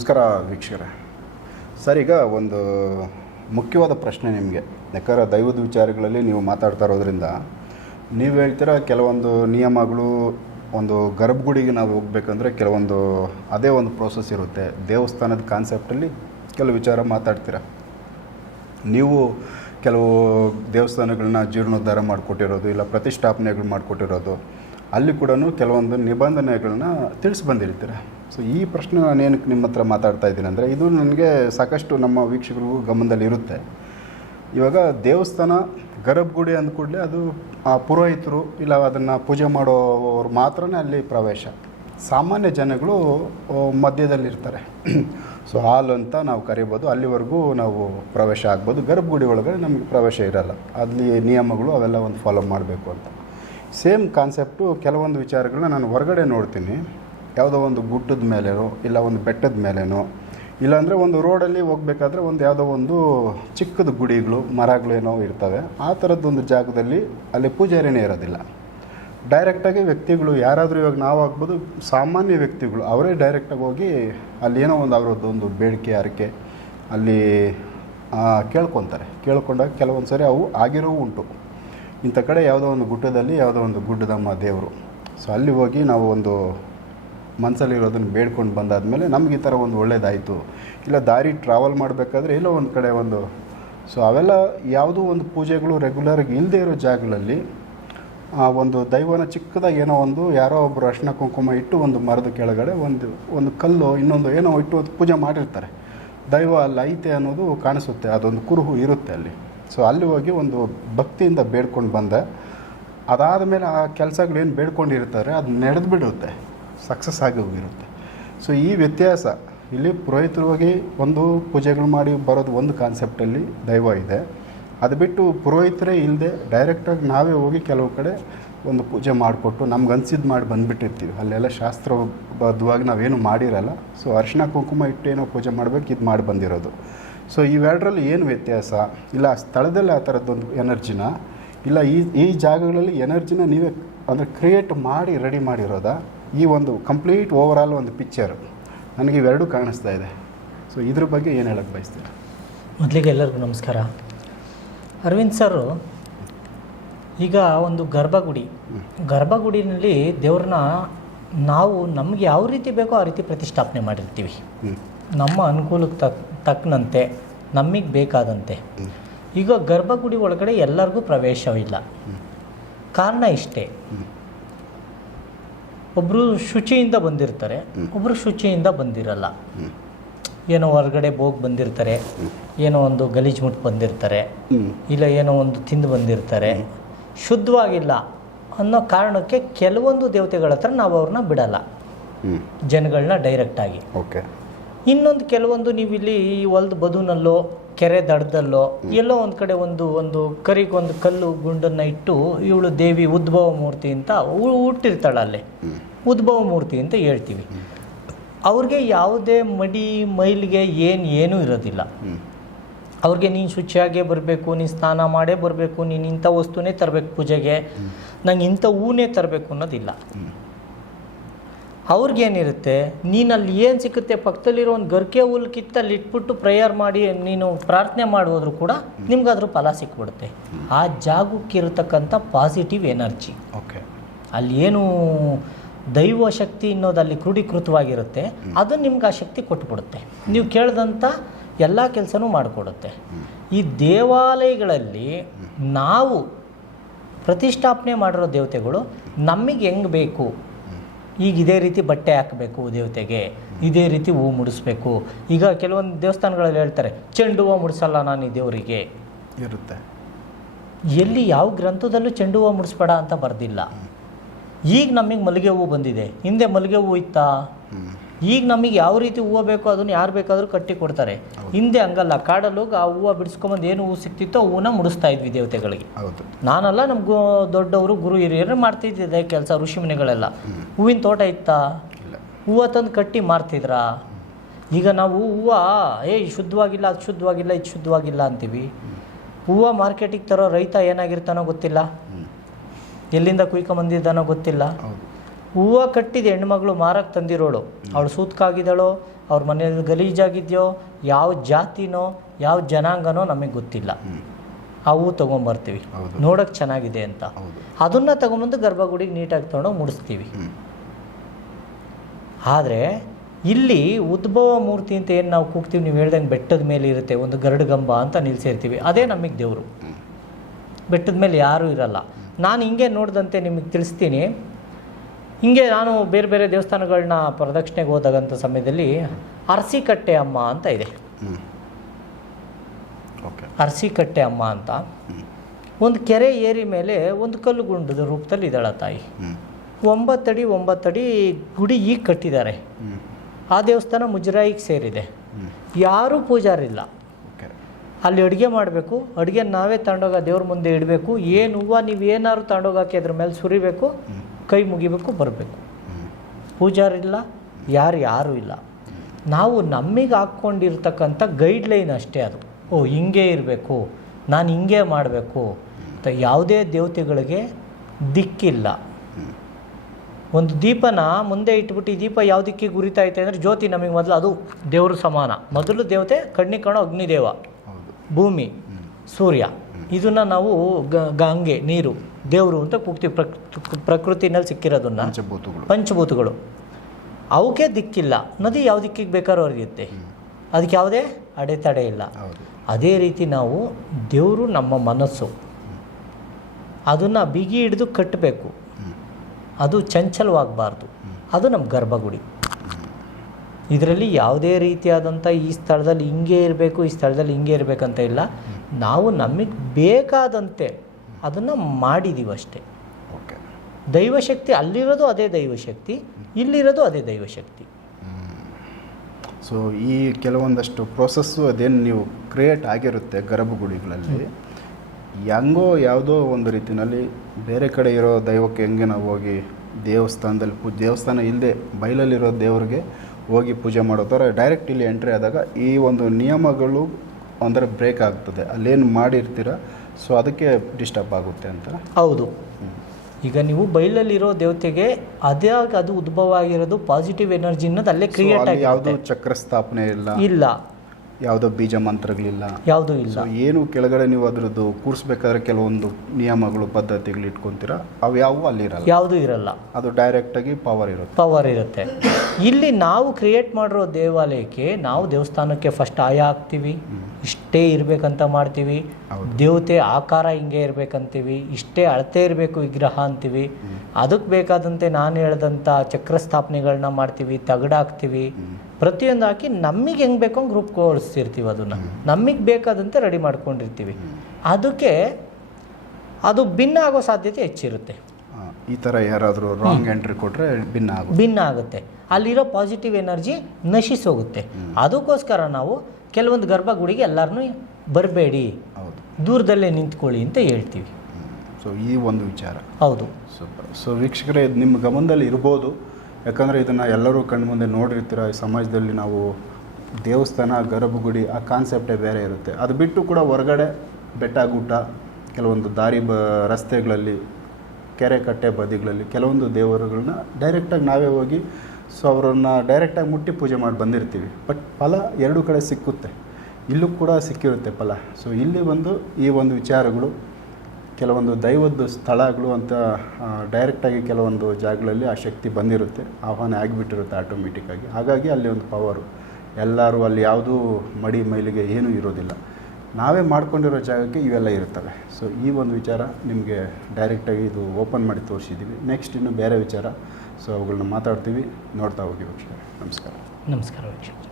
ನಮಸ್ಕಾರ ವೀಕ್ಷಕರೇ. ಸರ್, ಈಗ ಒಂದು ಮುಖ್ಯವಾದ ಪ್ರಶ್ನೆ ನಿಮಗೆ. ಯಾಕಂದರೆ ದೈವದ ವಿಚಾರಗಳಲ್ಲಿ ನೀವು ಮಾತಾಡ್ತಾ ಇರೋದ್ರಿಂದ ನೀವು ಹೇಳ್ತೀರ ಕೆಲವೊಂದು ನಿಯಮಗಳು ಒಂದು ಗರ್ಭಗುಡಿಗೆ ನಾವು ಹೋಗ್ಬೇಕಂದ್ರೆ ಕೆಲವೊಂದು ಅದೇ ಒಂದು ಪ್ರೋಸೆಸ್ ಇರುತ್ತೆ. ದೇವಸ್ಥಾನದ ಕಾನ್ಸೆಪ್ಟಲ್ಲಿ ಕೆಲವು ವಿಚಾರ ಮಾತಾಡ್ತೀರ? ನೀವು ಕೆಲವು ದೇವಸ್ಥಾನಗಳನ್ನ ಜೀರ್ಣೋದ್ಧಾರ ಮಾಡಿಕೊಟ್ಟಿರೋದು ಇಲ್ಲ ಪ್ರತಿಷ್ಠಾಪನೆಗಳು ಮಾಡಿಕೊಟ್ಟಿರೋದು, ಅಲ್ಲಿ ಕೂಡ ಕೆಲವೊಂದು ನಿಬಂಧನೆಗಳನ್ನ ತಿಳಿಸಿ ಬಂದಿರ್ತೀರ? ಸೊ ಈ ಪ್ರಶ್ನೆ ನಾನು ಏನಕ್ಕೆ ನಿಮ್ಮ ಹತ್ರ ಮಾತಾಡ್ತಾ ಇದ್ದೀನಿ ಅಂದರೆ, ಇದು ನನಗೆ ಸಾಕಷ್ಟು ನಮ್ಮ ವೀಕ್ಷಕರಿಗೂ ಗಮನದಲ್ಲಿರುತ್ತೆ ಇವಾಗ ದೇವಸ್ಥಾನ ಗರ್ಭಗುಡಿ ಅಂದ ಕೂಡಲೇ ಅದು, ಆ ಪುರೋಹಿತರು ಇಲ್ಲ ಅದನ್ನು ಪೂಜೆ ಮಾಡೋರು ಮಾತ್ರನೇ ಅಲ್ಲಿ ಪ್ರವೇಶ. ಸಾಮಾನ್ಯ ಜನಗಳು ಮಧ್ಯದಲ್ಲಿರ್ತಾರೆ ಸೊ ಹಾಲ್ ಅಂತ ನಾವು ಕರಿಬೋದು. ಅಲ್ಲಿವರೆಗೂ ನಾವು ಪ್ರವೇಶ ಆಗ್ಬೋದು. ಗರ್ಭಗುಡಿ ಒಳಗಡೆ ನಮಗೆ ಪ್ರವೇಶ ಇರಲ್ಲ. ಅಲ್ಲಿ ನಿಯಮಗಳು ಅವೆಲ್ಲ ಒಂದು ಫಾಲೋ ಮಾಡಬೇಕು ಅಂತ. ಸೇಮ್ ಕಾನ್ಸೆಪ್ಟು ಕೆಲವೊಂದು ವಿಚಾರಗಳನ್ನ ನಾನು ಹೊರಗಡೆ ನೋಡ್ತೀನಿ. ಯಾವುದೋ ಒಂದು ಗುಡ್ಡದ ಮೇಲೇನೋ, ಇಲ್ಲ ಒಂದು ಬೆಟ್ಟದ ಮೇಲೇನೋ ಇಲ್ಲಾಂದರೆ ಒಂದು ರೋಡಲ್ಲಿ ಹೋಗಬೇಕಾದ್ರೆ ಒಂದು ಯಾವುದೋ ಒಂದು ಚಿಕ್ಕದ ಗುಡಿಗಳು, ಮರಗಳು ಏನೋ ಇರ್ತವೆ. ಆ ಥರದ್ದೊಂದು ಜಾಗದಲ್ಲಿ ಅಲ್ಲಿ ಪೂಜಾರಿನೇ ಇರೋದಿಲ್ಲ. ಡೈರೆಕ್ಟಾಗಿ ವ್ಯಕ್ತಿಗಳು ಯಾರಾದರೂ ಇವಾಗ ನಾವು ಆಗ್ಬೋದು, ಸಾಮಾನ್ಯ ವ್ಯಕ್ತಿಗಳು, ಅವರೇ ಡೈರೆಕ್ಟಾಗಿ ಹೋಗಿ ಅಲ್ಲಿ ಏನೋ ಒಂದು ಅವರದ್ದು ಒಂದು ಬೇಡಿಕೆ ಹರಕೆ ಅಲ್ಲಿ ಕೇಳ್ಕೊತಾರೆ. ಕೇಳ್ಕೊಂಡಾಗ ಕೆಲವೊಂದು ಸರಿ ಅವು ಆಗಿರೋ ಉಂಟು. ಇಂಥ ಕಡೆ ಯಾವುದೋ ಒಂದು ಗುಡ್ಡದಲ್ಲಿ ಯಾವುದೋ ಒಂದು ಗುಡ್ಡದಮ್ಮ ದೇವರು. ಸೊ ಅಲ್ಲಿ ಹೋಗಿ ನಾವು ಒಂದು ಮನಸ್ಸಲ್ಲಿರೋದನ್ನು ಬೇಡ್ಕೊಂಡು ಬಂದಾದಮೇಲೆ ನಮ್ಗೆ ಈ ಥರ ಒಂದು ಒಳ್ಳೇದಾಯಿತು. ಇಲ್ಲ ದಾರಿ ಟ್ರಾವೆಲ್ ಮಾಡಬೇಕಾದ್ರೆ ಎಲ್ಲೋ ಒಂದು ಕಡೆ ಒಂದು ಸೊ ಅವೆಲ್ಲ ಯಾವುದೋ ಒಂದು ಪೂಜೆಗಳು ರೆಗ್ಯುಲರಾಗಿ ಇಲ್ಲದೆ ಇರೋ ಜಾಗಗಳಲ್ಲಿ, ಆ ಒಂದು ದೈವನ ಚಿಕ್ಕದಾಗಿ ಏನೋ ಒಂದು ಯಾರೋ ಒಬ್ಬರು ಅರ್ಶಿನ ಕುಂಕುಮ ಇಟ್ಟು ಒಂದು ಮರದ ಕೆಳಗಡೆ ಒಂದು ಒಂದು ಕಲ್ಲು ಇನ್ನೊಂದು ಏನೋ ಇಟ್ಟು ಒಂದು ಪೂಜೆ ಮಾಡಿರ್ತಾರೆ. ದೈವ ಅಲ್ಲಿ ಐತೆ ಅನ್ನೋದು ಕಾಣಿಸುತ್ತೆ, ಅದೊಂದು ಕುರುಹು ಇರುತ್ತೆ ಅಲ್ಲಿ. ಸೊ ಅಲ್ಲಿ ಹೋಗಿ ಒಂದು ಭಕ್ತಿಯಿಂದ ಬೇಡ್ಕೊಂಡು ಬಂದೆ. ಅದಾದ ಮೇಲೆ ಆ ಕೆಲಸಗಳೇನು ಬೇಡ್ಕೊಂಡಿರ್ತಾರೆ, ಅದು ನಡೆದು ಬಿಡುತ್ತೆ ಸಕ್ಸಸ್ ಆಗಿ ಹೋಗಿರುತ್ತೆ. ಸೊ ಈ ವ್ಯತ್ಯಾಸ, ಇಲ್ಲಿ ಪುರೋಹಿತರು ಹೋಗಿ ಒಂದು ಪೂಜೆಗಳು ಮಾಡಿ ಬರೋದು ಒಂದು ಕಾನ್ಸೆಪ್ಟಲ್ಲಿ ದೈವ ಇದೆ. ಅದು ಬಿಟ್ಟು ಪುರೋಹಿತರೇ ಇಲ್ಲದೆ ಡೈರೆಕ್ಟಾಗಿ ನಾವೇ ಹೋಗಿ ಕೆಲವು ಕಡೆ ಒಂದು ಪೂಜೆ ಮಾಡಿಕೊಟ್ಟು ನಮ್ಗೆ ಅನ್ಸಿದ್ದು ಮಾಡಿ ಬಂದುಬಿಟ್ಟಿರ್ತೀವಿ. ಅಲ್ಲೆಲ್ಲ ಶಾಸ್ತ್ರಬದ್ಧವಾಗಿ ನಾವೇನು ಮಾಡಿರಲ್ಲ. ಸೊ ಅರಿಶಿನ ಕುಂಕುಮ ಇಟ್ಟು ಏನೋ ಪೂಜೆ ಮಾಡಬೇಕು, ಇದು ಮಾಡಿ ಬಂದಿರೋದು. ಸೊ ಇವೆರಡರಲ್ಲಿ ಏನು ವ್ಯತ್ಯಾಸ? ಇಲ್ಲ ಆ ಸ್ಥಳದಲ್ಲಿ ಆ ಥರದ್ದೊಂದು ಎನರ್ಜಿನ? ಇಲ್ಲ, ಈ ಈ ಜಾಗಗಳಲ್ಲಿ ಎನರ್ಜಿನ ನೀವೇ ಅಂದರೆ ಕ್ರಿಯೇಟ್ ಮಾಡಿ ರೆಡಿ ಮಾಡಿರೋದಾ? ಈ ಒಂದು ಕಂಪ್ಲೀಟ್ ಓವರಾಲ್ ಒಂದು ಪಿಕ್ಚರು ನನಗೆ ಇವೆರಡೂ ಕಾಣಿಸ್ತಾ ಇದೆ. ಸೊ ಇದ್ರ ಬಗ್ಗೆ ಏನು ಹೇಳಕ್ಕೆ ಬಯಸ್ತೀರಾ? ಮೊದಲಿಗೆ ಎಲ್ಲರಿಗೂ ನಮಸ್ಕಾರ. ಅರವಿಂದ್ ಸರು ಈಗ ಒಂದು ಗರ್ಭಗುಡಿ. ಗರ್ಭಗುಡಿನಲ್ಲಿ ದೇವ್ರನ್ನ ನಾವು ನಮಗೆ ಯಾವ ರೀತಿ ಬೇಕೋ ಆ ರೀತಿ ಪ್ರತಿಷ್ಠಾಪನೆ ಮಾಡಿರ್ತೀವಿ. ನಮ್ಮ ಅನುಕೂಲಕ್ಕೆ ತಕ್ ತಕ್ಕನಂತೆ ನಮಗೆ ಬೇಕಾದಂತೆ. ಈಗ ಗರ್ಭಗುಡಿ ಒಳಗಡೆ ಎಲ್ಲರಿಗೂ ಪ್ರವೇಶವಿಲ್ಲ. ಕಾರಣ ಇಷ್ಟೇ. ಒಬ್ಬರು ಶುಚಿಯಿಂದ ಬಂದಿರ್ತಾರೆ ಒಬ್ಬರು ಶುಚಿಯಿಂದ ಬಂದಿರಲ್ಲ. ಏನೋ ಹೊರಗಡೆ ಹೋಗಿ ಬಂದಿರ್ತಾರೆ ಏನೋ ಒಂದು ಗಲೀಜು ಮುಟ್ಟು ಬಂದಿರ್ತಾರೆ ಇಲ್ಲ ಏನೋ ಒಂದು ತಿಂದು ಬಂದಿರ್ತಾರೆ ಶುದ್ಧವಾಗಿಲ್ಲ ಅನ್ನೋ ಕಾರಣಕ್ಕೆ ಕೆಲವೊಂದು ದೇವತೆಗಳ ಹತ್ರ ನಾವು ಅವ್ರನ್ನ ಬಿಡಲ್ಲ. ಜನಗಳನ್ನ ಡೈರೆಕ್ಟಾಗಿ ಓಕೆ. ಇನ್ನೊಂದು ಕೆಲವೊಂದು ನೀವು ಇಲ್ಲಿ ಈ ಹೊಲದ ಬದುನಲ್ಲೋ ಕೆರೆ ದಡದಲ್ಲೋ ಎಲ್ಲೋ ಒಂದು ಕಡೆ ಒಂದು ಒಂದು ಕರಿಗೊಂದು ಕಲ್ಲು ಗುಂಡನ್ನು ಇಟ್ಟು ಇವಳು ದೇವಿ ಉದ್ಭವ ಮೂರ್ತಿ ಅಂತ ಹುಟ್ಟಿರ್ತಾಳೆ ಅಲ್ಲಿ ಉದ್ಭವ ಮೂರ್ತಿ ಅಂತ ಹೇಳ್ತೀವಿ. ಅವ್ರಿಗೆ ಯಾವುದೇ ಮಡಿ ಮೈಲಿಗೆ ಏನು ಏನೂ ಇರೋದಿಲ್ಲ. ಅವ್ರಿಗೆ ನೀನು ಶುಚಿಯಾಗೇ ಬರಬೇಕು ನೀನು ಸ್ನಾನ ಮಾಡೇ ಬರಬೇಕು ನೀನು ಇಂಥ ವಸ್ತುನೇ ತರಬೇಕು ಪೂಜೆಗೆ. ನಂಗೆ ಇಂಥ ಹೂನೇ ತರಬೇಕು ಅನ್ನೋದಿಲ್ಲ. ಅವ್ರಿಗೇನಿರುತ್ತೆ ನೀನು ಅಲ್ಲಿ ಏನು ಸಿಕ್ಕುತ್ತೆ ಪಕ್ಕದಲ್ಲಿರೋ ಒಂದು ಗರ್ಕೆ ಹುಲ್ ಕಿತ್ತಲ್ಲಿ ಇಟ್ಬಿಟ್ಟು ಪ್ರೇಯರ್ ಮಾಡಿ ನೀನು ಪ್ರಾರ್ಥನೆ ಮಾಡೋದ್ರು ಕೂಡ ನಿಮ್ಗೆ ಅದ್ರ ಫಲ ಸಿಕ್ಬಿಡುತ್ತೆ. ಆ ಜಾಗಕ್ಕಿರತಕ್ಕಂಥ ಪಾಸಿಟಿವ್ ಎನರ್ಜಿ ಓಕೆ ಅಲ್ಲಿ ಏನು ದೈವ ಶಕ್ತಿ ಅನ್ನೋದಲ್ಲಿ ಕ್ರೂಢೀಕೃತವಾಗಿರುತ್ತೆ ಅದು ನಿಮ್ಗೆ ಆ ಶಕ್ತಿ ಕೊಟ್ಬಿಡುತ್ತೆ. ನೀವು ಕೇಳಿದಂಥ ಎಲ್ಲ ಕೆಲಸನೂ ಮಾಡಿಕೊಡುತ್ತೆ. ಈ ದೇವಾಲಯಗಳಲ್ಲಿ ನಾವು ಪ್ರತಿಷ್ಠಾಪನೆ ಮಾಡಿರೋ ದೇವತೆಗಳು ನಮಗೆ ಹೆಂಗೆ ಬೇಕು? ಈಗ ಇದೇ ರೀತಿ ಬಟ್ಟೆ ಹಾಕಬೇಕು ದೇವತೆಗೆ. ಇದೇ ರೀತಿ ಹೂ ಮುಡಿಸ್ಬೇಕು. ಈಗ ಕೆಲವೊಂದು ದೇವಸ್ಥಾನಗಳಲ್ಲಿ ಹೇಳ್ತಾರೆ ಚೆಂಡು ಹೂವು ಮುಡಿಸಲ್ಲ ನಾನು ಈ ದೇವರಿಗೆ. ಇರುತ್ತೆ. ಎಲ್ಲಿ ಯಾವ ಗ್ರಂಥದಲ್ಲೂ ಚೆಂಡು ಹೂವು ಮುಡಿಸ್ಬೇಡ ಅಂತ ಬರೆದಿಲ್ಲ. ಈಗ ನಮಗೆ ಮಲ್ಲಿಗೆ ಹೂವು ಬಂದಿದೆ. ಹಿಂದೆ ಮಲ್ಲಿಗೆ ಹೂವು ಇತ್ತಾ? ಈಗ ನಮಗೆ ಯಾವ ರೀತಿ ಹೂವು ಬೇಕೋ ಅದನ್ನು ಯಾರು ಬೇಕಾದರೂ ಕಟ್ಟಿ ಕೊಡ್ತಾರೆ. ಹಿಂದೆ. ಹಂಗಲ್ಲ. ಕಾಡಲ್ಲಿ ಹೋಗಿ ಆ ಹೂವು ಬಿಡಿಸ್ಕೊಂಬಂದು ಏನು ಹೂವು ಸಿಕ್ತಿತ್ತೋ ಹೂವನ್ನ ಮುಡಿಸ್ತಾ ಇದ್ವಿ ದೇವತೆಗಳಿಗೆ. ನಾನಲ್ಲ ನಮ್ಮ ಗು ದೊಡ್ಡವರು ಗುರು ಹಿರಿಯರು ಮಾಡ್ತಿದ್ದೆ ಕೆಲಸ ಋಷಿಮುನಿಗಳೆಲ್ಲ ಹೂವಿನ ತೋಟ ಇತ್ತಾ? ಹೂವು ತಂದು ಕಟ್ಟಿ ಮಾರ್ತಿದ್ರಾ? ಈಗ ನಾವು ಹೂವು ಏ ಶುದ್ಧವಾಗಿಲ್ಲ ಅದು ಶುದ್ಧವಾಗಿಲ್ಲ ಇದು ಶುದ್ಧವಾಗಿಲ್ಲ ಅಂತೀವಿ. ಹೂವು ಮಾರ್ಕೆಟಿಗೆ ತರೋ ರೈತ ಏನಾಗಿರ್ತಾನೋ ಗೊತ್ತಿಲ್ಲ. ಎಲ್ಲಿಂದ ಕುಯ್ಕೊಂಬಂದಿದ್ದಾನೋ ಗೊತ್ತಿಲ್ಲ. ಹೂವು ಕಟ್ಟಿದ ಹೆಣ್ಮಗಳು ಮಾರಕ್ಕೆ ತಂದಿರೋಳು. ಅವಳು ಸೂತ್ಕಾಗಿದ್ದಾಳೋ ಅವ್ರ ಮನೆಯಲ್ಲಿ ಗಲೀಜಾಗಿದ್ಯೋ ಯಾವ ಜಾತಿನೋ ಯಾವ ಜನಾಂಗನೋ ನಮಗೆ ಗೊತ್ತಿಲ್ಲ. ಆ ಹೂವು ತೊಗೊಂಬರ್ತೀವಿ. ನೋಡಕ್ಕೆ ಚೆನ್ನಾಗಿದೆ ಅಂತ. ಅದನ್ನ ಅದನ್ನು ತಗೊಂಬಂದು ಗರ್ಭಗುಡಿಗೆ ನೀಟಾಗಿ ತಗೊಂಡು ಮುಡಿಸ್ತೀವಿ. ಆದರೆ ಇಲ್ಲಿ ಉದ್ಭವ ಮೂರ್ತಿ ಅಂತ ಏನು ನಾವು ಕೂಗ್ತೀವಿ ನೀವು ಹೇಳ್ದಂಗೆ ಬೆಟ್ಟದ ಮೇಲೆ ಇರುತ್ತೆ ಒಂದು ಗರಡುಗಂಬ ಅಂತ ನಿಲ್ಲಿಸಿರ್ತೀವಿ ಅದೇ ನಮಗೆ ದೇವರು. ಬೆಟ್ಟದ ಮೇಲೆ ಯಾರೂ ಇರಲ್ಲ. ನಾನು ಹಿಂಗೆ ನೋಡಿದಂತೆ ನಿಮಗೆ ತಿಳಿಸ್ತೀನಿ. ಹಿಂಗೆ ನಾನು ಬೇರೆ ಬೇರೆ ದೇವಸ್ಥಾನಗಳನ್ನ ಪ್ರದಕ್ಷಿಣೆಗೆ ಹೋದಾಗಂಥ ಸಮಯದಲ್ಲಿ ಅರಸಿಕಟ್ಟೆ ಅಮ್ಮ ಅಂತ ಇದೆ. ಅರಸಿಕಟ್ಟೆ ಅಮ್ಮ ಅಂತ. ಒಂದು ಕೆರೆ ಏರಿ ಮೇಲೆ ಒಂದು ಕಲ್ಲು ಗುಂಡದ ರೂಪದಲ್ಲಿ ಇದ್ದಾಳ ತಾಯಿ. ಒಂಬತ್ತಡಿ ಒಂಬತ್ತಡಿ ಗುಡಿ ಈಗ ಕಟ್ಟಿದ್ದಾರೆ. ಆ ದೇವಸ್ಥಾನ ಮುಜರಾಯಿಗೆ ಸೇರಿದೆ. ಯಾರೂ ಪೂಜಾರಿಲ್ಲ. ಅಲ್ಲಿ ಅಡುಗೆ ಮಾಡಬೇಕು, ಅಡುಗೆ ನಾವೇ ತಗೊಂಡೋಗ ದೇವ್ರ ಮುಂದೆ ಇಡಬೇಕು, ಏನು ಹೂವು ನೀವು ಏನಾದ್ರು ತಗೊಂಡೋಗಾಕಿ ಅದ್ರ ಮೇಲೆ ಸುರಿಬೇಕು, ಕೈ ಮುಗಿಬೇಕು, ಬರಬೇಕು. ಪೂಜಾರಿಲ್ಲ, ಯಾರು ಯಾರೂ ಇಲ್ಲ. ನಾವು ನಮಗೆ ಹಾಕ್ಕೊಂಡಿರ್ತಕ್ಕಂಥ ಗೈಡ್ಲೈನ್ ಅಷ್ಟೇ ಅದು. ಓ, ಹಿಂಗೆ ಇರಬೇಕು, ನಾನು ಹಿಂಗೆ ಮಾಡಬೇಕು ಅಂತ ಯಾವುದೇ ದೇವತೆಗಳಿಗೆ ದಿಕ್ಕಿಲ್ಲ. ಒಂದು ದೀಪನ ಮುಂದೆ ಇಟ್ಬಿಟ್ಟು ಈ ದೀಪ ಯಾವ ಉರಿತೈತೆ ಅಂದರೆ ಜ್ಯೋತಿ ನಮಗೆ ಮೊದಲು ಅದು ದೇವರು ಸಮಾನ. ಮೊದಲು ದೇವತೆ ಕಣ್ಣಿಗೆ ಕಾಣೋ ಅಗ್ನಿದೇವ. ಭೂಮಿ ಸೂರ್ಯ. ಇದನ್ನು ನಾವು ಗ- ಗಂಗೆ ನೀರು ದೇವರು ಅಂತ ಕೂಗ್ತೀವಿ. ಪ್ರಕೃ ಪ್ರಕೃತಿನಲ್ಲಿ ಸಿಕ್ಕಿರೋದನ್ನ. ಪಂಚಭೂತಗಳು. ಅವಕ್ಕೆ ದಿಕ್ಕಿಲ್ಲ. ನದಿ ಯಾವ ದಿಕ್ಕಿಗೆ ಬೇಕಾದ್ರೂ ಹರಿಯುತ್ತೆ. ಅದಕ್ಕೆ ಯಾವುದೇ ಅಡೆತಡೆ ಇಲ್ಲ. ಅದೇ ರೀತಿ ನಾವು ದೇವರು ನಮ್ಮ ಮನಸ್ಸು. ಅದನ್ನು ಬಿಗಿ ಹಿಡಿದು ಕಟ್ಟಬೇಕು ಅದು ಚಂಚಲವಾಗಬಾರ್ದು. ಅದು ನಮ್ಮ ಗರ್ಭಗುಡಿ. ಇದರಲ್ಲಿ ಯಾವುದೇ ರೀತಿಯಾದಂಥ ಈ ಸ್ಥಳದಲ್ಲಿ ಹಿಂಗೆ ಇರಬೇಕು ಈ ಸ್ಥಳದಲ್ಲಿ ಹಿಂಗೆ ಇರಬೇಕಂತ ಇಲ್ಲ. ನಾವು ನಮಗೆ ಬೇಕಾದಂತೆ ಅದನ್ನು ಮಾಡಿದ್ದೀವಿ ಅಷ್ಟೇ. ಓಕೆ. ದೈವಶಕ್ತಿ ಅಲ್ಲಿರೋದು ಅದೇ ದೈವಶಕ್ತಿ ಇಲ್ಲಿರೋದು ಅದೇ ದೈವಶಕ್ತಿ. ಸೊ ಈ ಕೆಲವೊಂದಷ್ಟು ಪ್ರೊಸೆಸ್ಸು ಅದೇನು ನೀವು ಕ್ರಿಯೇಟ್ ಆಗಿರುತ್ತೆ ಗರ್ಭಗುಡಿಗಳಲ್ಲಿ ಹೆಂಗೋ ಯಾವುದೋ ಒಂದು ರೀತಿಯಲ್ಲಿ ಬೇರೆ ಕಡೆ ಇರೋ ದೈವಕ್ಕೆ ಹೆಂಗೆ ನಾವು ಹೋಗಿ ದೇವಸ್ಥಾನದಲ್ಲಿ ಪೂ ದೇವಸ್ಥಾನ ಇಲ್ಲದೆ ಬಯಲಲ್ಲಿರೋ ದೇವ್ರಿಗೆ ಹೋಗಿ ಪೂಜೆ ಮಾಡೋ ಥರ ಡೈರೆಕ್ಟ್ ಇಲ್ಲಿ ಎಂಟ್ರಿ ಆದಾಗ ಈ ಒಂದು ನಿಯಮಗಳು ಅಂದರೆ ಬ್ರೇಕ್ ಆಗ್ತದೆ. ಅಲ್ಲೇನು ಮಾಡಿರ್ತೀರ? ಸೊ ಅದಕ್ಕೆ ಡಿಸ್ಟರ್ಬ್ ಆಗುತ್ತೆ ಅಂತ. ಹೌದು. ಈಗ ನೀವು ಬೈಲಲ್ಲಿರೋ ದೇವತೆಗೆ ಅದೇ ಅದು ಉದ್ಭವ ಆಗಿರೋದು ಪಾಸಿಟಿವ್ ಎನರ್ಜಿ ಅನ್ನೋದು ಅಲ್ಲೇ ಕ್ರಿಯೇಟ್ ಆಗಿ ಯಾವುದೋ ಚಕ್ರ ಸ್ಥಾಪನೆ ಇಲ್ಲ. ಇಲ್ಲ. ಯಾವುದೋ ಬೀಜ ಮಂತ್ರಗಳಿಲ್ಲ. ಯಾವುದೂ ಇಲ್ಲ. ಸೊ ಏನು ಕೆಳಗಡೆ ನೀವು ಅದರದ್ದು ಕೂರಿಸ್ಬೇಕಾದ್ರೆ ಕೆಲವೊಂದು ನಿಯಮಗಳು ಪದ್ಧತಿಗಳು ಇಟ್ಕೊಂತೀರ? ಅವು ಯಾವುವು ಅಲ್ಲಿರಲ್ಲ ಯಾವುದೂ ಇರಲ್ಲ. ಅದು ಡೈರೆಕ್ಟಾಗಿ ಪವರ್ ಇರುತ್ತೆ. ಪವರ್ ಇರುತ್ತೆ. ಇಲ್ಲಿ ನಾವು ಕ್ರಿಯೇಟ್ ಮಾಡಿರೋ ದೇವಾಲಯಕ್ಕೆ ನಾವು ದೇವಸ್ಥಾನಕ್ಕೆ ಫಸ್ಟ್ ಆಯ ಹಾಕ್ತೀವಿ. ಇಷ್ಟೇ ಇರಬೇಕಂತ ಮಾಡ್ತೀವಿ. ದೇವತೆ ಆಕಾರ ಹಿಂಗೆ ಇರಬೇಕಂತೀವಿ. ಇಷ್ಟೇ ಅಳತೆ ಇರಬೇಕು ವಿಗ್ರಹ ಅಂತೀವಿ. ಅದಕ್ಕೆ ಬೇಕಾದಂತೆ ನಾನು ಹೇಳ್ದಂಥ ಚಕ್ರ ಸ್ಥಾಪನೆಗಳನ್ನ ಮಾಡ್ತೀವಿ ತಗಡಾಕ್ತೀವಿ ಪ್ರತಿಯೊಂದು ಹಾಕಿ ನಮಗೆ ಹೆಂಗೆ ಬೇಕೋ ಗ್ರೂಪ್ ಕೋರಿಸ್ತಿರ್ತೀವಿ ಅದನ್ನು. ನಮಗೆ ಬೇಕಾದಂತೆ ರೆಡಿ ಮಾಡ್ಕೊಂಡಿರ್ತೀವಿ. ಅದಕ್ಕೆ ಅದು ಭಿನ್ನ ಆಗೋ ಸಾಧ್ಯತೆ ಹೆಚ್ಚಿರುತ್ತೆ. ಈ ಥರ ಯಾರಾದರೂ ರಾಂಗ್ ಎಂಟ್ರಿ ಕೊಟ್ಟರೆ ಭಿನ್ನ ಆಗುತ್ತೆ. ಭಿನ್ನ ಆಗುತ್ತೆ. ಅಲ್ಲಿರೋ ಪಾಸಿಟಿವ್ ಎನರ್ಜಿ ನಶಿಸೋಗುತ್ತೆ. ಅದಕ್ಕೋಸ್ಕರ ನಾವು ಕೆಲವೊಂದು ಗರ್ಭಗುಡಿಗೆ ಎಲ್ಲರನ್ನೂ ಬರಬೇಡಿ. ಹೌದು. ದೂರದಲ್ಲೇ ನಿಂತ್ಕೊಳ್ಳಿ ಅಂತ ಹೇಳ್ತೀವಿ. ಸೊ ಈ ಒಂದು ವಿಚಾರ. ಹೌದು. ಸೂಪರ್ ಸೊ ವೀಕ್ಷಕರೇ ಇದು ನಿಮ್ಮ ಗಮನದಲ್ಲಿ ಇರ್ಬೋದು. ಯಾಕಂದರೆ ಇದನ್ನು ಎಲ್ಲರೂ ಕಣ್ಮುಂದೆ ನೋಡಿರ್ತೀರ, ಈ ಸಮಾಜದಲ್ಲಿ ನಾವು ದೇವಸ್ಥಾನ, ಗರ್ಭಗುಡಿ ಆ ಕಾನ್ಸೆಪ್ಟೇ ಬೇರೆ ಇರುತ್ತೆ. ಅದು ಬಿಟ್ಟು ಕೂಡ ಹೊರಗಡೆ ಬೆಟ್ಟ ಗುಡ್ಡ ಕೆಲವೊಂದು ದಾರಿ ಬ, ರಸ್ತೆಗಳಲ್ಲಿ, ಕೆರೆ ಕಟ್ಟೆ ಬದಿಗಳಲ್ಲಿ ಕೆಲವೊಂದು ದೇವರುಗಳನ್ನ ಡೈರೆಕ್ಟಾಗಿ ನಾವೇ ಹೋಗಿ ಸೊ ಅವರನ್ನ ಡೈರೆಕ್ಟಾಗಿ ಮುಟ್ಟಿ ಪೂಜೆ ಮಾಡಿ ಬಂದಿರ್ತೀವಿ. ಬಟ್ ಫಲ ಎರಡೂ ಕಡೆ ಸಿಕ್ಕುತ್ತೆ. ಇಲ್ಲೂ ಕೂಡ ಸಿಕ್ಕಿರುತ್ತೆ ಫಲ. ಸೊ ಇಲ್ಲಿ ಬಂದು ಈ ಒಂದು ವಿಚಾರಗಳು ಕೆಲವೊಂದು ದೈವದ ಸ್ಥಳಗಳು ಅಂತ ಡೈರೆಕ್ಟಾಗಿ ಕೆಲವೊಂದು ಜಾಗಗಳಲ್ಲಿ ಆ ಶಕ್ತಿ ಬಂದಿರುತ್ತೆ. ಆಹ್ವಾನ ಆಗಿಬಿಟ್ಟಿರುತ್ತೆ ಆಟೋಮೆಟಿಕ್ಕಾಗಿ ಹಾಗಾಗಿ ಅಲ್ಲಿ ಒಂದು ಪವರು ಎಲ್ಲರೂ ಅಲ್ಲಿ ಯಾವುದೂ ಮಡಿ ಮೈಲಿಗೆ ಏನೂ ಇರೋದಿಲ್ಲ. ನಾವೇ ಮಾಡ್ಕೊಂಡಿರೋ ಜಾಗಕ್ಕೆ ಇವೆಲ್ಲ ಇರ್ತವೆ. ಸೊ ಈ ಒಂದು ವಿಚಾರ ನಿಮಗೆ ಡೈರೆಕ್ಟಾಗಿ ಇದು ಓಪನ್ ಮಾಡಿ ತೋರಿಸಿದ್ದೀವಿ ನೆಕ್ಸ್ಟ್ ಇನ್ನು ಬೇರೆ ವಿಚಾರ. ಸೊ ಅವುಗಳನ್ನ ಮಾತಾಡ್ತೀವಿ. ನೋಡ್ತಾ ಹೋಗಿ ವೀಕ್ಷಕರೇ. ನಮಸ್ಕಾರ. ನಮಸ್ಕಾರ ವೀಕ್ಷಕರೇ.